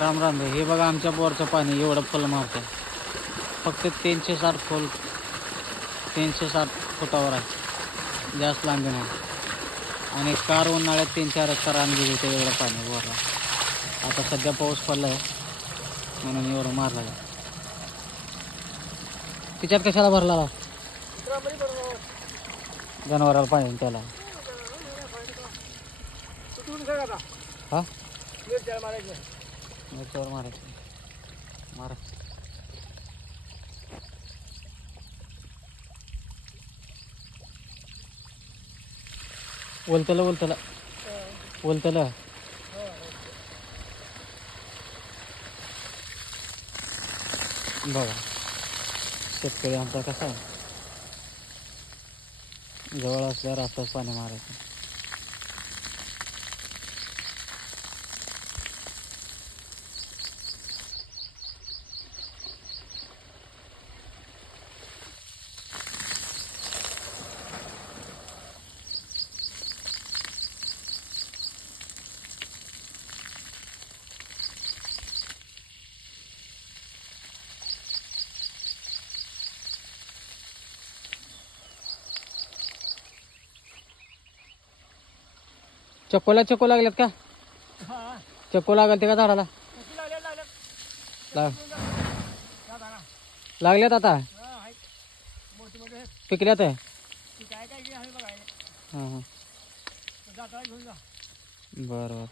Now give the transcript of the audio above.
राम राम हे बघा आमच्या बोरचं पाणी एवढं फुल मारतं फक्त तीनशे साठ फुल तीनशे साठ फुटावर आहे. जास्त लांबी नाही. आणि कार उन्हाळ्यात तीन चार रस्ता आणली होते एवढं पाणी बोरला. आता सध्या पाऊस पडला आहे म्हणून एवढं मारला तिच्यात कशाला भरला जनावराला पाणी त्याला. हा? याच्यावर मारायचं मारा. ओलतलं ओलतलं बोलतला बघा. शेतकरी आमचा कसा आहे? जवळ असल्यावर आताच पाणी मारायचं. चक्कोला चक्को लागल्यात का? चक्को लागल ते का झाडाला? लाग लागल्यात आता? पिकल्यात? आहे हाँ हाँ. बरं बरं.